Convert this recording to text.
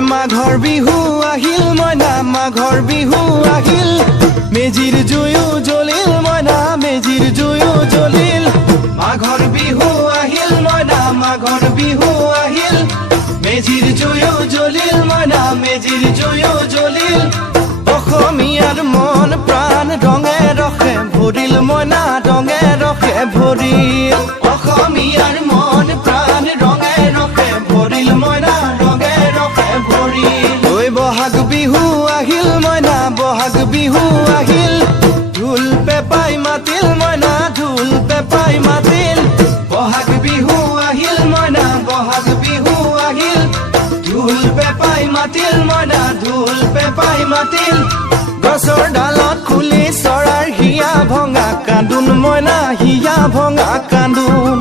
মাঘৰ বিহু আহিল মইনা মাঘৰ বিহু আহিল মেজিৰ জুয়ো জ্বলিল মইনা মেজিৰ জুয়ো জ্বলিল মাঘৰ বিহু আহিল মইনা মাঘৰ বিহু আহিল মেজিৰ জুয়ো জ্বলিল মইনা মেজিৰ জুয়ো জ্বলিল অসমীয়াৰ মন প্ৰাণ ৰঙে ৰসে ভৰিল মইনা ৰঙে ৰসে ভৰিল অসমীয়াৰ মন প্ৰাণ ৰঙে ৰসে ভৰিল মইনা ৰঙে ৰসে ভৰিল ঐ বহাগ বিহু আহিল মইনা বহাগ বিহু আহিল ঢোল পেপাই মাতিল মইনা ঢোল পেপাই মাতিল বহাগ বিহু আহিল মইনা বহাগ বিহু আহিল ঢোল পেপাই মাতিল মইনা ঢোল পেপাই মাতিল গছৰ ডালত খুলি চৰাৰ হিয়া ভঙা কান্দোন মইনা হিয়া ভঙা কান্দোন